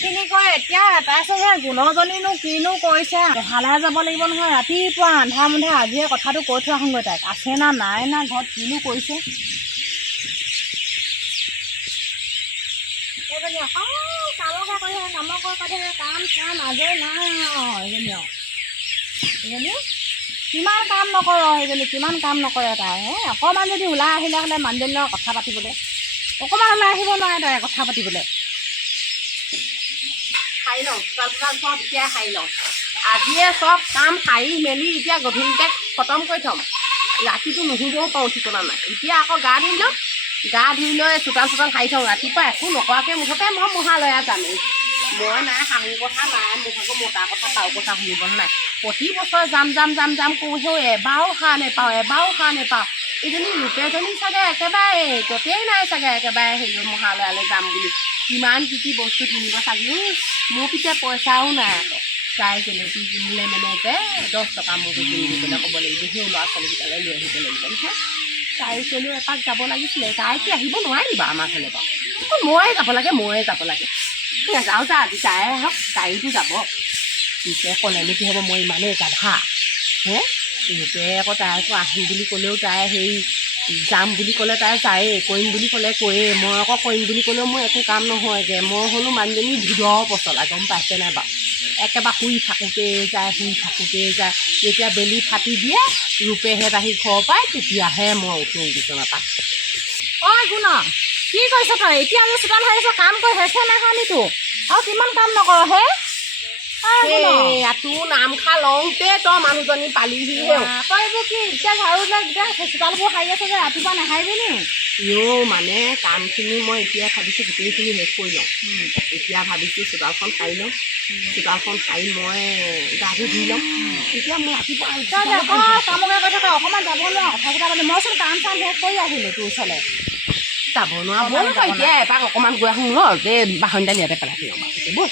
কামখিনি কৰে এতিয়া তাৰপিছত গুণজনীনো কিনো কৰিছে মহালয়া যাব লাগিব নহয় ৰাতিপুৱা আন্ধা মুন্ধা আজিয়ে কথাটো কৈ থোৱা আহোঁগৈ তাইক আছে না নাই না ঘৰত কিনো কৰিছে এইজনী কামকে কৰি থাকে কামকে কৰি থাকে কাম চাম আজৰি নাই এইজনী এইজনী কিমান কাম নকৰ এইজনী কিমান কাম নকৰে তাই অকণমান যদি ওলাই আহিলে হ'লে মানুহজনীৰ লগত কথা পাতিবলৈ অকণমান ওলাই আহিব নোৱাৰে তাই কথা পাতিবলৈ খাই লওঁ চোতাল চব এতিয়া খাই লওঁ আজিয়ে চব কাম সাৰি মেলি এতিয়া গধূলিতে খতম কৰি থ'ম ৰাতিটো নুশুবও পাৰোঁ ঠিকনা নাই এতিয়া আকৌ গা ধুই লওঁ গা ধুই লৈ চোতাল সাৰি থওঁ ৰাতিপুৱা একো নকৰাকৈ মুঠতে মই মহালয়া জানো মই নাই শাহু কথা নাই মোক আকৌ মতা কথা তাও কথা শুনিবলৈ নাই প্ৰতি বছৰ যাম কৰোঁ সেই এবাৰো সাৰ নেপাওঁ এইজনী ৰূপেজনী চাগে একেবাৰে ততেই নাই চাগে একেবাৰে হেৰি মহালয়ালৈ যাম বুলি কিমান কি বস্তু কিনিব চাগে মোৰ পিছে পইচাও নাই আকৌ তাই জেলেপি কিনিলে মানে যে 10 টকা মোক কিনি দিবলৈ ক'ব লাগিব সেই ল'ৰা ছোৱালীকেইটালৈ লৈ আহিব লাগিব নহয় তাই ওচৰলৈও এপাক যাব লাগিছিলে তাই কি আহিব নোৱাৰিবা আমাৰ ফালে বাৰু ময়ে যাব লাগে নাযাওঁ যা আজি তাই আহক তাইতো যাব পিছে ক'লেনো কি হ'ব মই ইমানেই গাধা ৰূপে আকৌ তাই আকৌ আহিম বুলি ক'লেও তাই হেৰি যাম বুলি ক'লে তাই যায়েই কৰিম বুলি ক'লে কয়েই মই আকৌ কৰিম বুলি ক'লেও মোৰ একো কাম নহয়গৈ মই হ'লোঁ মানুহজনী ভিৰৰ পচলা গম পাইছে নাই বাৰু একেবাৰে শুই থাকোঁতেই যায় যেতিয়া বেলি ফাটি দিয়ে ৰূপেহেঁত আহি ঘৰ পায় তেতিয়াহে মই উঠোঁ বিচনাৰ পৰা ঐ গুণ কি কৰিছ তই এতিয়া যে চোতাল সাৰিছ কাম কৰি শেষে নাখানিতো আৰু কিমান কাম নকৰ হে তোৰ নামষা লওঁতে তই মানুহজনী পালিহিহে তই এইবোৰ কি এতিয়া ঝাৰু লৈ গোটেই চোতালবোৰ সাৰি আছে যে ৰাতিপুৱা নাসাৰিবি নি মানে কামখিনি মই এতিয়া ভাবিছোঁ গোটেইখিনি শেষ কৰি লওঁ এতিয়া ভাবিছোঁ চোতালখন সাৰি লওঁ চোতালখন সাৰি মই গাটো ধুই লওঁ তেতিয়া মই ৰাতিপুৱা কামকে কৈ থাকা অকণমান যাব নোৱাৰো কথা চথা পাতি মইচোন কাম চাম শেষ কৰি আহিলোঁ তোৰ ওচৰলৈ যাব নোৱাৰো ব'ল এতিয়া এপাক অকণমান গৈ আহোঁ বাহনডাল ইয়াতে পেলাই দিওঁ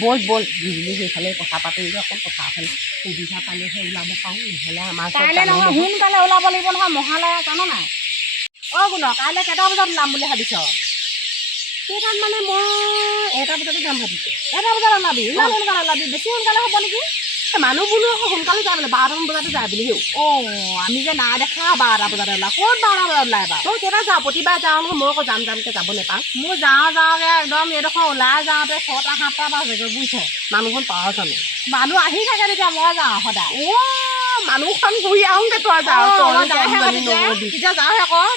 ব'ল দুজনী সেইফালে কথা পাতোঁ অকণ কথা এফালে সুবিধা পালেহে ওলাব পাৰোঁ নহ'লে আমাৰ কাইলৈ নহয় সোনকালে ওলাব লাগিব নহয় মহালয়া জানো নাই গুণ কাইলৈ কেইটা বজাত ওলাম বুলি ভাবিছ কেইটাত মানে মই 1টা বজাতে যাম ভাবিছোঁ 1টা বজাত ওলাবি ইমান সোনকালে ওলাবি বেছি সোনকালে হ'ব নেকি মানুহবোৰো আকৌ সোনকালে যায় বোলে 12টামান বজাতে যায় বুলি আমি যে নাই দেখা 12টা বজাতে ওলা ক'ত 12টা বজাত ওলাই বাৰু তই কেইটা যাওঁ প্ৰতিবাৰ যাওঁ নহয় মই আকৌ যামকৈ যাব নাপাওঁ মোৰ যাওঁকৈ একদম এইডোখৰ ওলাই যাওঁতে 6টা 7টা বাজেগৈ বুজিছ মানুহখন পাওঁ জানো মানুহ আহি থাকে তেতিয়া মই যাওঁ সদায় মানুহখন ঘূৰি আহোঁগৈ তই যাওঁ তেতিয়া যাওঁ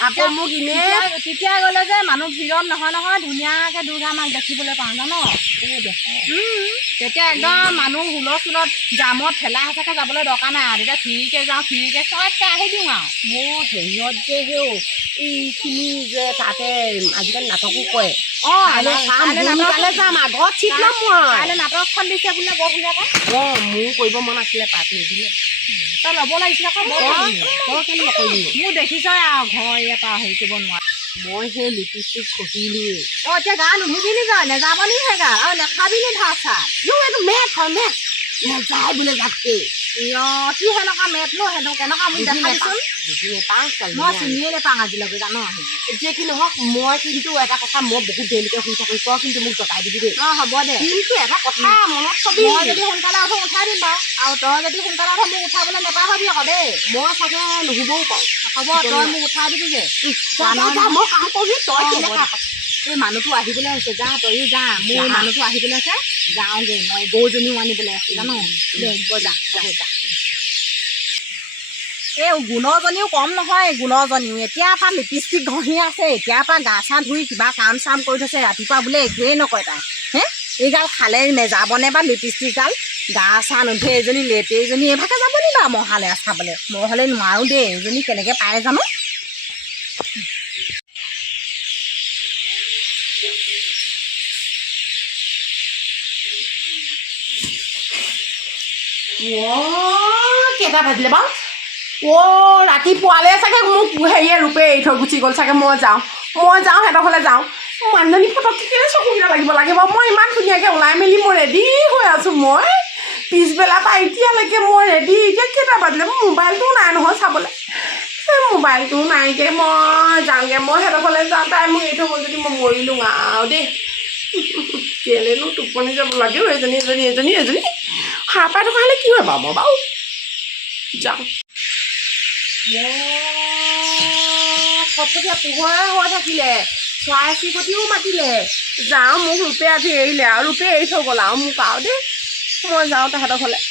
আকৌ মোক এনেই তেতিয়া গ'লে যে মানুহ ভিৰত নহয় ধুনীয়াকৈ দুৰ্গা মাক দেখিবলৈ পাওঁ জানো তেতিয়া একদম মানুহ হুলস্থুলত জামত ঠেলা হেঁচাকৈ যাবলৈ দৰকাৰ নাই আৰু তেতিয়া ফ্ৰীকৈ যাওঁ ফ্ৰীকৈ চবকৈ আহি দিওঁ আৰু মোৰ হেৰিয়ত যে এইখিনি যে তাতে আজিকালি নাটকো কৰে কাইলৈ যাম আগত ঠিক ল'ম মই কাইলৈ নাটকখন দিছে বোলে বৰ ধুনীয়াকৈ মোৰ কৰিব মন আছিলে পাত নিদিলে তই ল'ব লাগিছিলে মোৰ দেখিছই আৰু ঘৰ ইয়াৰ পৰা হেৰি কৰিব নোৱাৰে মই সেই লিপষ্টিক ঘঁহিলোৱেই এতিয়া গা নুধুবি নি যায় নেযাব নি গা আৰু নেখাবি নি ভাত চাত এইটো মেট হয় মেট নেযায় বোলে যাতকৈ কি সেনেকুৱা মেট ন সেইটো কেনেকুৱা মোক দেখাবিচোন মই চিনিয়ে নাপাওঁ আজিলৈকে জানো এতিয়া কি নহওক মই কিন্তু এটা কথা মই বহুত দেৰিলৈকে শুই থাকোঁ তই কিন্তু মোক জটাই দিবি দেই হ'ব দে কিন্তু এটা কথা মনত থবি মই যদি সোনকালে উঠো উঠাই দিম বাৰু আৰু তই যদি সোনকালে উঠ মোক উঠাবলৈ নাপাহৰিবি আকৌ দেই মই চাগে নুশুবও পাৰোঁ হ'ব তই মোক উঠাই দিবিগৈ মই কাম কৰি তই এই মানুহটো আহিবলৈ হৈছে যা তয়ো যা মোৰ মানুহটো আহিবলৈ আছে যাওঁগৈ মই গৰুজনীও আনিবলৈ আছে জানো যা এই গুণজনীও কম নহয় গুণজনীও এতিয়াৰ পৰা লিপষ্টিক ঘঁহি আছে এতিয়াৰ পৰা গা চা ধুই কিবা কাম চাম কৰি থৈছে ৰাতিপুৱা বোলে একোৱেই নকয় তাই এইগাল খালে নেযাবনে বা লিপষ্টিকগাল গা চা নুধুৱে এইজনী লেটে এইজনী এইভাগে যাব নি বাৰু মহালয়া চাবলৈ মই হ'লে নোৱাৰোঁ দেই এইজনী কেনেকৈ পায় জানো কেইটা বাজিলে বাৰু ৰাতিপুৱালে চাগে মোক হেৰিয়ে ৰূপে এৰি থৈ গুচি গ'ল চাগে মই যাওঁ সিহঁতৰ ঘৰলৈ যাওঁ মানুহজনী ফটককৈ কেলৈ চকুকেইটা লাগিব বাৰু মই ইমান ধুনীয়াকৈ ওলাই মেলি মই ৰেডি হৈ আছোঁ মই পিছবেলা পৰা এতিয়ালৈকে মই ৰেডি এতিয়া কেইটা বাজিলে মোৰ মোবাইলটোও নাই নহয় চাবলৈ মোবাইলটোও নাইকৈ মই যাওঁগৈ মই সিহঁতৰ ঘৰলৈ যাওঁ তাই মোক এৰি থৈ গ'ল যদি মই মৰিলোঁ আৰু দেই কেলেনো টোপনি যাব লাগেও এজনী সাৰ পাই থকা হ'লে কি হয় বাৰু মই বাৰু যাওঁ সপতীয়া পোহৰে হৈ থাকিলে চৰাই চিৰিকটিও মাতিলে যাওঁ মোক ৰূপে আজি এৰিলে আৰু ৰূপে এৰি থৈ গ'ল আৰু মোক আৰু দেই মই যাওঁ তাহাঁতৰ ঘৰলৈ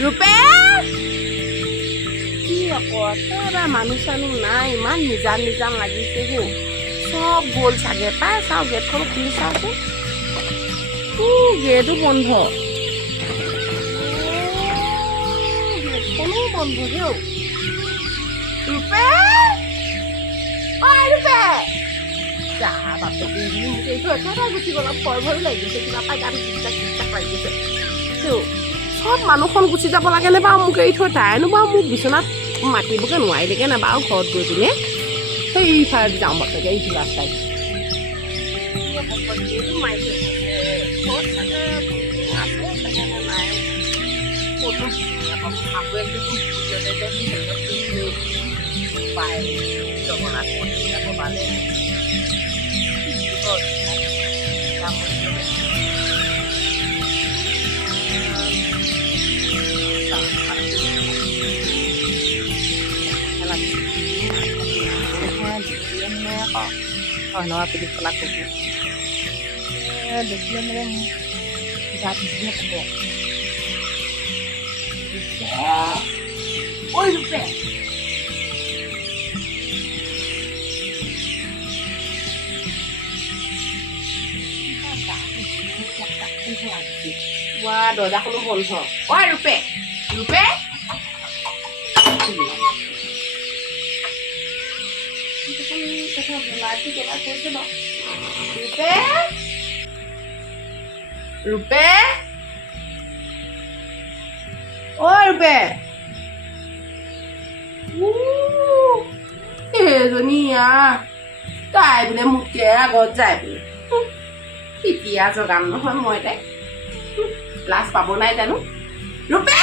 ৰূপে কি আকৌ একেবাৰে মানুহ চানুহ নাই ইমান নিজান লাগিছে হো চব গ'ল চাগে পাই চাওঁ গেটখন খুলি চাওঁচোন গেটো বন্ধ গেটখনো বন্ধ দেও ৰূপে ৰূপে যা বাপেকে মোক এইটো একেবাৰে গুচি গ'ল ভয় লাগি গৈছে কিবা পাই গাটো চিন্তা পাই গৈছে চব মানুহখন গুচি যাব লাগে নে বাৰু মোক এৰি থৈ তাইনো বাৰু মোক বিচনাত মাতিবকে নোৱাৰিলেগে নে বাৰু ঘৰত গৈ পিনে সেইফালে যাওঁ বাপেকে এইটো ৰাস্তাই নহ'লে পিঠি কলা কৰি দেখিলে মানে গাত ধুনীয়া ক'ব ঐ ৰূপে দৰ্জাখনো বন্ধ ঐ ৰূপে ৰূপে ৰূপে ঐ ৰূপে এজনী তাই বোলে মোতকে আগত যায় বোলে এতিয়া জগাম নহয় মই তাই লাজ পাব নাই জানো ৰূপে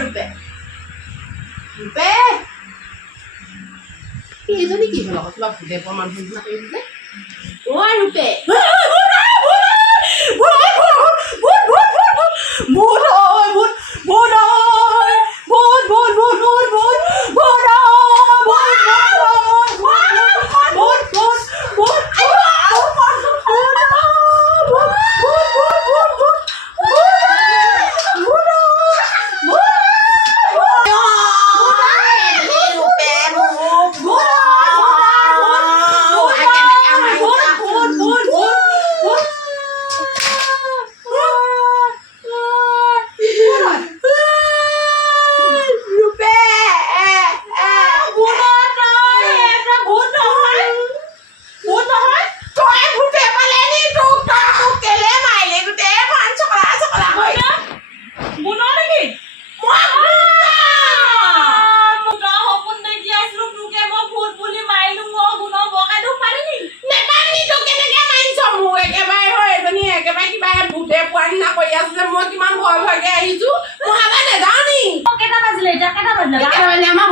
ৰূপে ৰূপে এইজনী কি হ'ল আকৌ কিবা ভূতে প্ৰমাণ নিচিনা কৰি দিলে ৰূপে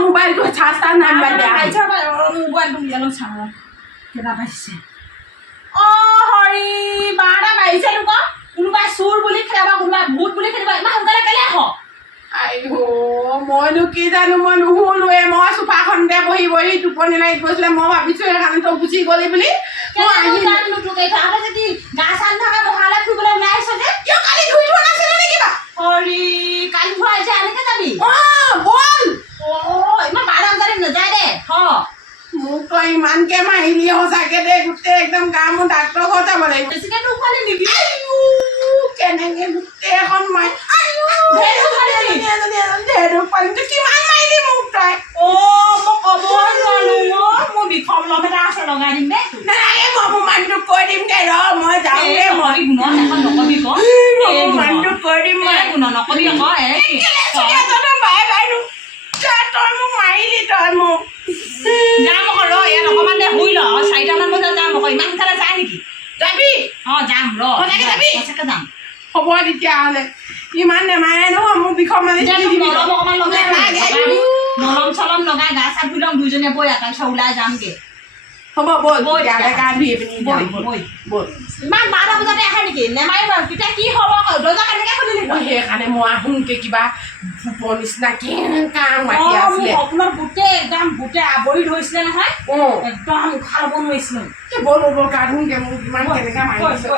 মোবাইলটো চাৰ্জ নাই মোবাইলটো কেইটা বাজিছে হৰি 12টা বাজিছে তোক কোনোবাই চোৰ বুলি খেদাব কোনোবাই ভূত বুলি খেদিব ইমান সোনকালে কেলে আহ আইও মইনো কি জানো মই নুশুলোৱে মই চোফাখনতে বহি বহি টোপনি লাগি গৈছিলে মই ভাবিছো সেইকাৰণে তই গুচি গলি বুলি মই আহিলো যদি গা চান থকা বহালে ফুৰিবলৈ ওলাই আহিছ যে কিয় কালি ধুই থোৱা নাছিলে নেকি বা হৰি কালি ধোৱা আহিছে এনেকে যাবি বল ইমান 12টা বজাত নাযায় দে মোক তই ইমানকে মাৰিলি সঁচাকে দে গোটেই একদম গা মোৰ ডাক্তৰ ঘৰত যাব লাগিব বেছিকে নুখুৱালি নিবি কেনেকে গোটেই এখন মাৰি কিমান মাৰিলি মোক তই মই ক'বই নোৱাৰো মোৰ বিষম লম এটা আছে লগাই দিম দেই নালাগে মই মোৰ মানুহটোক কৈ দিম দে ৰ মই যাওঁগে মই গুণত এখন নকবি ক মোৰ মানুহটোক কৈ দিম মই গুণ নকবি আকৌ বাই বাই তই মোক মাৰিলি তই মোক যাম আকৌ ৰ ইয়াত অকণমান দে শুই ল 4টামান বজাত যাম আকৌ ইমান সোনকালে যায় নেকি যাবি যাম ৰ যাবি সঁচাকে যাম হ'ব তেতিয়াহ'লে ইমান নেমাৰে নহয় মোক বিষম মাৰি নলম অকণমান লগাই নলম চলম লগাই গা চা ধুই ল'ম দুইজনীয়ে বৈ তাৰপিছত ওলাই যামগে হ'ব ব'ল তেতিয়াহ'লে গা ধুই পিনি যাম ব'ল ইমান 12টা বজাতে আহে নেকি নেমাৰিম আৰু তেতিয়া কি হ'ব দৰ্জা কেনেকৈ খুলিলি সেইকাৰণে মই আহোঁতে কিবা ভূতৰ নিচিনা কেনেকা মাতি আছিলে আপোনাৰ গোটেই একদম গোটেই আৱৰি ধৰিছিলে নহয় একদম উশাহ ল'ব নোৱাৰিছিলোঁ ব'ল ব'ল গা ধুওঁগে মোক ইমান কেনেকা মাৰি আছে